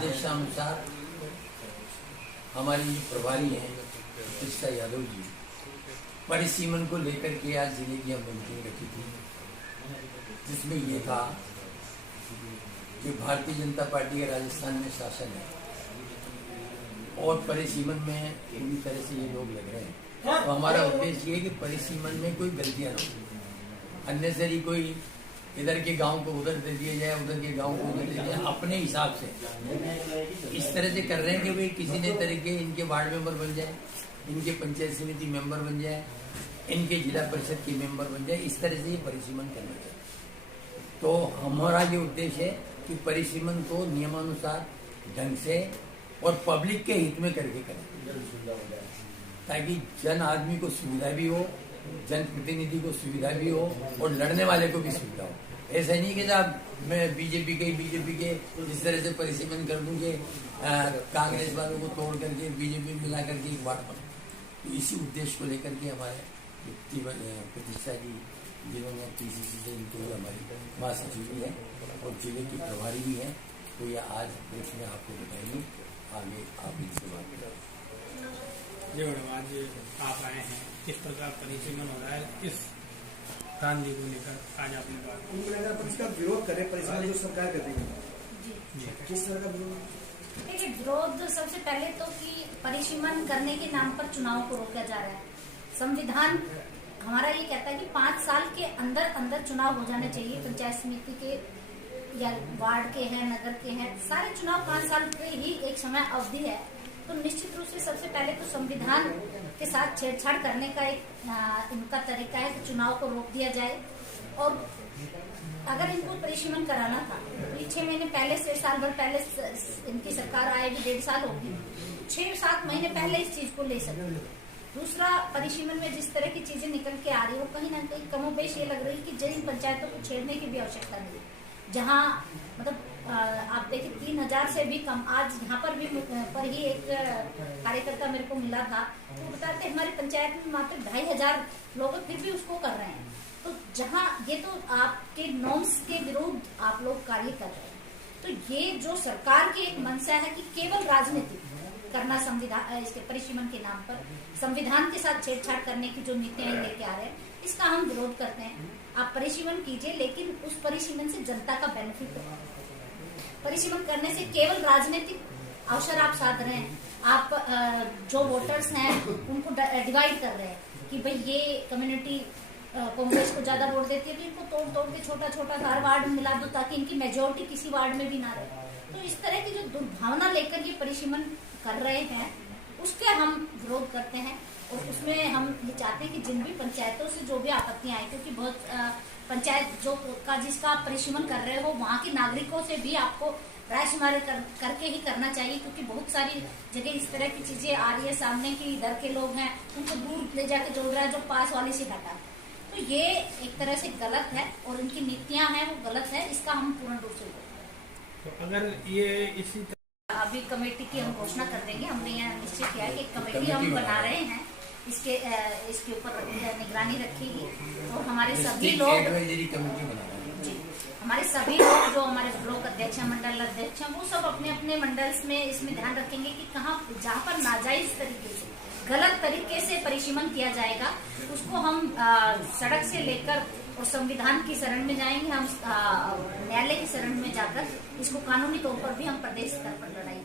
आदेशानुसार हमारी जो प्रभारी हैं प्रतिष्ठा यादव जी परिसीमन को लेकर के आज जिले की हम मीटिंग रखी थी, जिसमें ये था कि भारतीय जनता पार्टी का राजस्थान में शासन है और परिसीमन में पूरी तरह से ये लोग लग रहे हैं। तो हमारा उद्देश्य ये है कि परिसीमन में कोई गलतियां ना हो, अननेसरी कोई इधर के गांव को उधर दे दिया जाए, उधर के गांव को उधर दे दिया जाए, अपने हिसाब से इस तरह से कर रहे हैं कि भाई किसी ने तरह के इनके वार्ड मेंबर बन जाए, इनके पंचायत समिति मेंबर बन जाए, इनके जिला परिषद के मेंबर बन जाए, इस तरह से ये परिसीमन करना चाहिए। तो हमारा ये उद्देश्य है कि परिसीमन को नियमानुसार ढंग से और पब्लिक के हित में करके करें, ताकि जन आदमी को सुविधा भी हो, जनप्रतिनिधि को सुविधा भी हो और लड़ने वाले को भी सुविधा हो। ऐसा नहीं कि साहब मैं बीजेपी के इस तरह से परिसीमन कर दूं कि कांग्रेस वालों को तोड़ करके बीजेपी मिला करके एक वार्ड बना। तो इसी उद्देश्य को लेकर के हमारे प्रतिष्ठा जी जिन्होंने पीसीसी से इनके हमारी महासचिव भी है और जिले की प्रभारी भी है, तो ये आज उसमें आपको बताएंगे। आगे आप इनसे बात करें। जी मैडम, आज आप आए हैं, किस प्रकार परिसीमन हो रहा है, किस गांधी को लेकर आज आपने बात इसका विरोध करे परिसीमन जो सरकार कर रही है, किस तरह का विरोध? देखिए, विरोध सबसे पहले तो कि परिसीमन करने के नाम पर चुनाव को रोका जा रहा है। संविधान हमारा ये कहता है कि 5 साल के अंदर अंदर चुनाव हो जाने चाहिए। पंचायत समिति के या वार्ड के हैं, नगर के हैं, सारे चुनाव 5 साल की ही एक समय अवधि है। तो निश्चित रूप से सबसे पहले तो संविधान के साथ छेड़छाड़ करने का एक इनका तरीका है कि चुनाव को रोक दिया जाए। और अगर इनको परिसीमन कराना था तो 6 महीने पहले से, साल भर पहले इनकी सरकार आए भी 1.5 साल होगी, 6-7 महीने पहले इस चीज को ले सकते। दूसरा, परिसीमन में जिस तरह की चीजें निकल के आ रही है वो कहीं ना कहीं कमोबेश ये लग रही है कि जिन पंचायतों को छेड़ने की भी आवश्यकता नहीं है, जहाँ मतलब आप देखिए 3000 से भी कम। आज यहाँ पर ही एक कार्यकर्ता मेरे को मिला था, तो वो बताते हमारी पंचायत में मात्र 2500 लोग फिर भी उसको कर रहे हैं। तो जहाँ ये तो आपके नॉर्म्स के विरुद्ध आप लोग कार्य कर रहे हैं। तो ये जो सरकार की एक मंशा है कि केवल राजनीति करना, संविधान इसके परिसीमन के नाम पर संविधान के साथ छेड़छाड़ करने की जो नीतियां लेके आ रहे हैं, इसका हम विरोध करते हैं। आप परिसीमन कीजिए, लेकिन उस परिसीमन से जनता का बेनिफिट हो। परिसीमन करने से केवल राजनीतिक अवसर आप साध रहे हैं। आप जो वोटर्स हैं उनको डिवाइड कर रहे हैं कि भाई ये कम्युनिटी कांग्रेस को ज्यादा वोट देती है तो इनको तोड़ तोड़ के छोटा छोटा हर वार्ड में मिला दो ताकि इनकी मेजोरिटी किसी वार्ड में भी ना रहे। तो इस तरह की जो दुर्भावना लेकर ये परिसीमन कर रहे हैं उसके हम विरोध करते हैं। और उसमें हम ये चाहते हैं कि जिन भी पंचायतों से जो भी आपत्तियां आई, क्योंकि बहुत पंचायत जो का जिसका आप परिसीमन कर रहे हो वहाँ के नागरिकों से भी आपको रायशुमारी करके ही करना चाहिए, क्योंकि बहुत सारी जगह इस तरह की चीजें आ रही है सामने कि इधर के लोग हैं उनको दूर ले जाके जोड़ रहा है जो पास वाले से घटा। तो ये एक तरह से गलत है और इनकी नीतियां हैं वो गलत है, इसका हम पूर्ण रूप से तो अगर ये इसी अभी कमेटी की हम घोषणा कर देंगे। हमने यहाँ निश्चय किया है कि कमेटी हम बना रहे हैं, इसके ऊपर निगरानी रखेगी। तो हमारे सभी लोग जी, हमारे सभी लोग जो हमारे ब्लॉक अध्यक्ष हैं, मंडल अध्यक्ष हैं, वो सब अपने अपने मंडल्स में इसमें ध्यान रखेंगे कि कहाँ जहाँ पर नाजायज तरीके से, गलत तरीके से परिसीमन किया जाएगा उसको हम सड़क से लेकर और संविधान की शरण में जाएंगे। हम न्यायालय की शरण में जाकर इसको कानूनी तौर पर भी हम प्रदेश स्तर पर लड़ाई